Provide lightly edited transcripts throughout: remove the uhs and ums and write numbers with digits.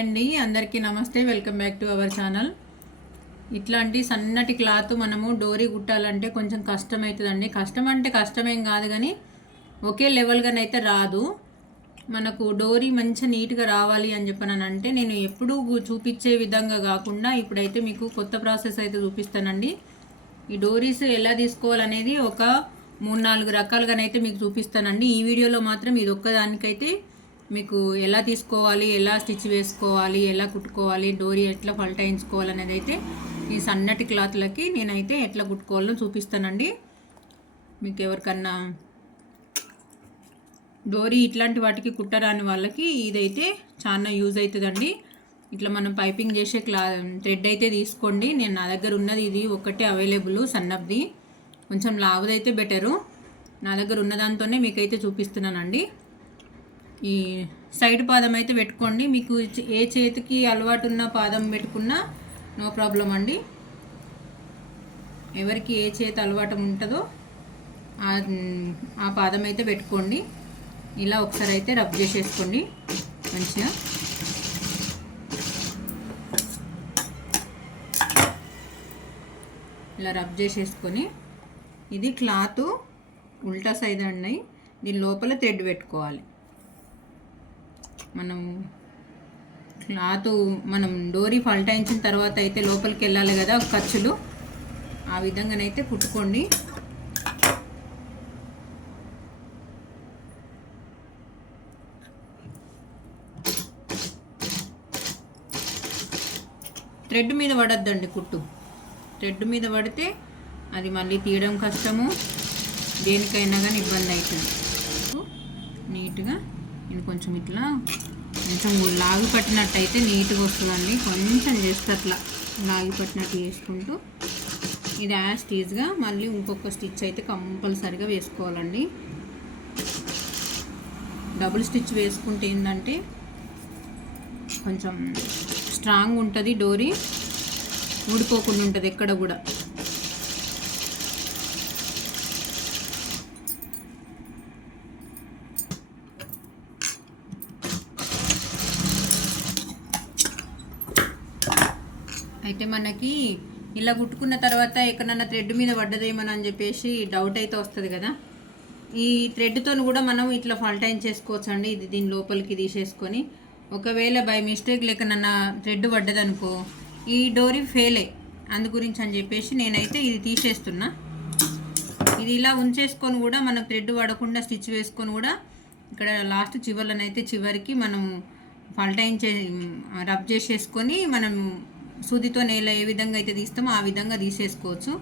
అండి, అందరికీ నమస్తే. Welcome back to our channel. ఇట్లాంటి సన్నటి క్లాత్ మనము డోరీ కుట్టాలంటే కొంచెం కష్టమవుతుందండి. కష్టం అంటే కష్టమేం కాదు, కానీ ఒకే లెవెల్గానైతే రాదు. మనకు డోరీ మంచిగా నీట్గా రావాలి అని చెప్పానంటే నేను ఎప్పుడూ చూపించే విధంగా కాకుండా ఇప్పుడైతే మీకు కొత్త ప్రాసెస్ అయితే చూపిస్తానండి. ఈ డోరీస్ ఎలా తీసుకోవాలనేది ఒక 3-4 రకాలుగానైతే మీకు చూపిస్తానండి. ఈ వీడియోలో మాత్రం ఇది ఒక్కదానికైతే మీకు ఎలా తీసుకోవాలి, ఎలా స్టిచ్ వేసుకోవాలి, ఎలా కుట్టుకోవాలి, డోరీ ఎట్లా పల్టాయించుకోవాలి అనేది అయితే ఈ సన్నటి క్లాత్లకి నేనైతే ఎట్లా కుట్టుకోవాలో చూపిస్తానండి. మీకు ఎవరికన్నా డోరీ ఇట్లాంటి వాటికి కుట్టరాని వాళ్ళకి ఇదైతే చాలా యూజ్ అవుతుందండి. ఇట్లా మనం పైపింగ్ చేసే థ్రెడ్ అయితే తీసుకోండి. నేను నా దగ్గర ఉన్నది ఇది ఒకటే అవైలబుల్, సన్నది. కొంచెం లావుదైతే బెటరు. నా దగ్గర ఉన్న దాంతోనే మీకైతే చూపిస్తున్నానండి. ఈ సైడ్ పాదం అయితే పెట్టుకోండి. మీకు ఏ చేతికి అలవాటు ఉన్న పాదం పెట్టుకున్నా నో ప్రాబ్లం అండి. ఎవరికి ఏ చేతి అలవాటు ఉంటుందో ఆ పాదం అయితే పెట్టుకోండి. ఇలా ఒకసారి అయితే రబ్ చేసేసుకోండి మంచిగా. ఇలా రబ్ చేసేసుకొని ఇది క్లాత్ ఉల్టా సైడ్ ఉన్నాయి. దీని లోపల థ్రెడ్ పెట్టుకోవాలి. మనం డోరీ పల్టాయించిన తర్వాత అయితే లోపలికి వెళ్ళాలి కదా ఖర్చులు, ఆ విధంగానైతే కుట్టుకోండి. థ్రెడ్ మీద పడద్దండి కుట్టు. థ్రెడ్ మీద పడితే అది మళ్ళీ తీయడం కష్టము, దేనికైనా కానీ ఇబ్బంది అవుతుంది. నీట్గా నేను కొంచెం ఇట్లా కొంచెం లాగి పట్టినట్టయితే నీట్గా వస్తుందండి. కొంచెం చేస్తే అట్లా లాగి పట్టినట్టు చేసుకుంటూ ఇది యాస్టీజ్గా మళ్ళీ ఇంకొక స్టిచ్ అయితే కంపల్సరిగా వేసుకోవాలండి. డబుల్ స్టిచ్ వేసుకుంటే ఏంటంటే కొంచెం స్ట్రాంగ్ ఉంటుంది, డోరీ ఊడిపోకుండా ఉంటుంది ఎక్కడ కూడా. అయితే మనకి ఇలా కుట్టుకున్న తర్వాత ఎక్కడన్నా థ్రెడ్ మీద పడ్డదేమని అని చెప్పేసి డౌట్ అయితే వస్తుంది కదా. ఈ థ్రెడ్తో కూడా మనం ఇట్లా ఫల్టైన్ చేసుకోవచ్చు అండి. ఇది దీని లోపలికి తీసేసుకొని ఒకవేళ బై మిస్టేక్ ఎక్కడన్నా థ్రెడ్ పడ్డదనుకో ఈ డోరీ ఫెయిల్ అందు గురించి అని చెప్పేసి నేనైతే ఇది తీసేస్తున్నా. ఇది ఇలా ఉంచేసుకొని కూడా మనకు థ్రెడ్ పడకుండా స్టిచ్ వేసుకొని కూడా ఇక్కడ లాస్ట్ చివరికి మనం ఫల్టైన్ రబ్ చేసేసుకొని మనం సూదితో నేల ఏ విధంగా అయితే తీస్తామో ఆ విధంగా తీసేసుకోవచ్చు.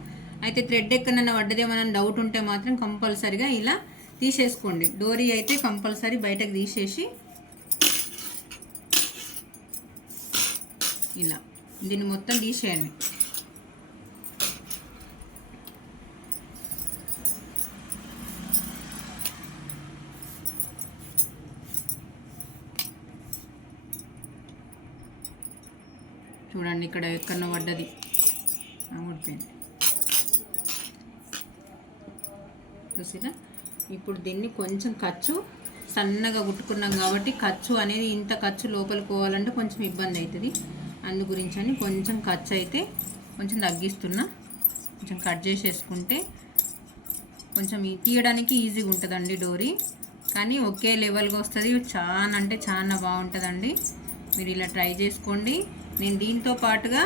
అయితే థ్రెడ్ ఎక్కడన్నా పడ్డదేమన్నా డౌట్ ఉంటే మాత్రం కంపల్సరిగా ఇలా తీసేసుకోండి. డోరీ అయితే కంపల్సరీ బయటకు తీసేసి ఇలా దీన్ని మొత్తం తీసేయండి. చూడండి ఇక్కడ ఎక్కడన్నా పడ్డది ఊడిపోయింది చూసినా. ఇప్పుడు దీన్ని కొంచెం ఖర్చు సన్నగా కుట్టుకున్నాం కాబట్టి ఖర్చు అనేది ఇంత ఖర్చు లోపలికి పోవాలంటే కొంచెం ఇబ్బంది అవుతుంది. అందు గురించి అని కొంచెం ఖర్చు అయితే కొంచెం తగ్గిస్తున్నా. కొంచెం కట్ చేసేసుకుంటే కొంచెం తీయడానికి ఈజీగా ఉంటుందండి డోరీ. కానీ ఒకే లెవెల్గా వస్తుంది. చాలా అంటే చాలా బాగుంటుందండి. మీరు ఇలా ట్రై చేసుకోండి. నేను దీంతో పాటుగా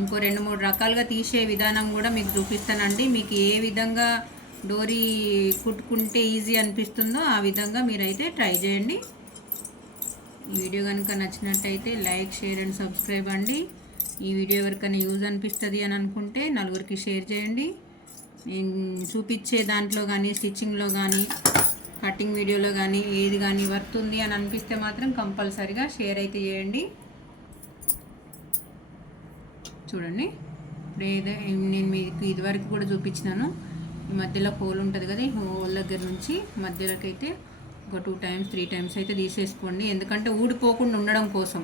ఇంకో 2-3 రకాలుగా తీసే విధానం కూడా మీకు చూపిస్తానండి. మీకు ఏ విధంగా డోరీ కుట్టుకుంటే ఈజీ అనిపిస్తుందో ఆ విధంగా మీరైతే ట్రై చేయండి. ఈ వీడియో కనుక నచ్చినట్టయితే లైక్, షేర్ అండ్ సబ్స్క్రైబ్ అండి. ఈ వీడియో ఎవరికైనా యూజ్ అనిపిస్తుంది అని అనుకుంటే నలుగురికి షేర్ చేయండి. నేను చూపించే దాంట్లో కానీ స్టిచ్చింగ్లో కానీ కటింగ్ వీడియోలో కానీ ఏది కానీ వర్త్ ఉంది అని అనిపిస్తే మాత్రం కంపల్సరిగా షేర్ అయితే చేయండి. చూడండి ఇప్పుడు నేను మీకు ఇదివరకు కూడా చూపించినాను. ఈ మధ్యలో హోల్ ఉంటుంది కదా, ఈ హోల్ దగ్గర నుంచి మధ్యలోకి అయితే ఒక 2 times 3 times అయితే తీసేసుకోండి. ఎందుకంటే ఊడిపోకుండా ఉండడం కోసం.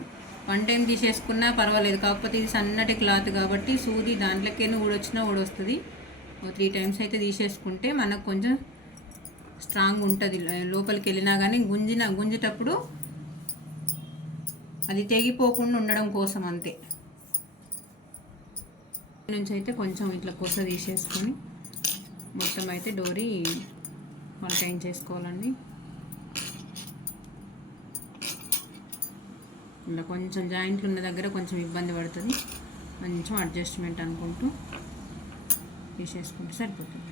1 time తీసేసుకున్నా పర్వాలేదు. కాకపోతే ఇది సన్నటి క్లాత్ కాబట్టి సూది దాంట్లోకైనా ఊడొచ్చినా ఊడొస్తుంది. 3 times అయితే తీసేసుకుంటే మనకు కొంచెం స్ట్రాంగ్ ఉంటుంది. లోపలికి వెళ్ళినా కానీ గుంజేటప్పుడు అది తెగిపోకుండా ఉండడం కోసం అంతే. నుంచి అయితే కొంచెం ఇట్లా కొస తీసేసుకొని మొత్తం అయితే డోరీ వన్ టైం చేసుకోవాలండి. ఇలా కొంచెం జాయింట్లు ఉన్న దగ్గర కొంచెం ఇబ్బంది పడుతుంది, కొంచెం అడ్జస్ట్మెంట్ అనుకుంటూ తీసేసుకుంటే సరిపోతుంది.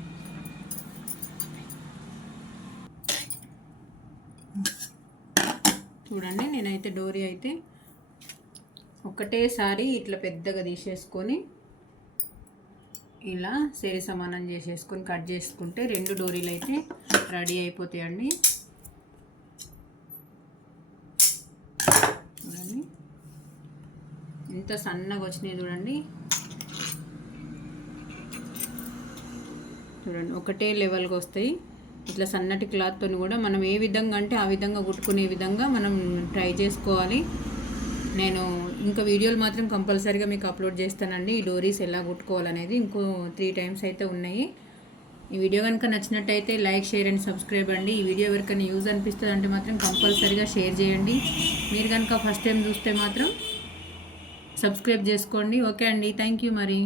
చూడండి నేనైతే డోరీ అయితే ఒకటేసారి ఇట్లా పెద్దగా తీసేసుకొని ఇలా సేరి సమానం చేసేసుకొని కట్ చేసుకుంటే 2 డోరీలు అయితే రెడీ అయిపోతాయండి. చూడండి ఎంత సన్నగా వచ్చినాయి చూడండి. చూడండి ఒకటే లెవెల్గా వస్తాయి. ఇట్లా సన్నటి క్లాత్తో కూడా మనం ఏ విధంగా అంటే ఆ విధంగా కుట్టుకునే విధంగా మనం ట్రై చేసుకోవాలి. నేను ఇంకా వీడియోలు మాత్రం కంపల్సరీగా మీకు అప్లోడ్ చేస్తానండి, ఈ డోరీస్ ఎలా కుట్టుకోవాలనేది. ఇంకో 3 టైమ్స్ అయితే ఉన్నాయి. ఈ వీడియో కనుక నచ్చినట్టయితే లైక్, షేర్ అండ్ సబ్స్క్రైబ్ అండి. ఈ వీడియో ఎవరికైనా యూజ్ అనిపిస్తుంది అంటే మాత్రం కంపల్సరీగా షేర్ చేయండి. మీరు కనుక ఫస్ట్ టైం చూస్తే మాత్రం సబ్స్క్రైబ్ చేసుకోండి. ఓకే అండి, థ్యాంక్ యూ మరి.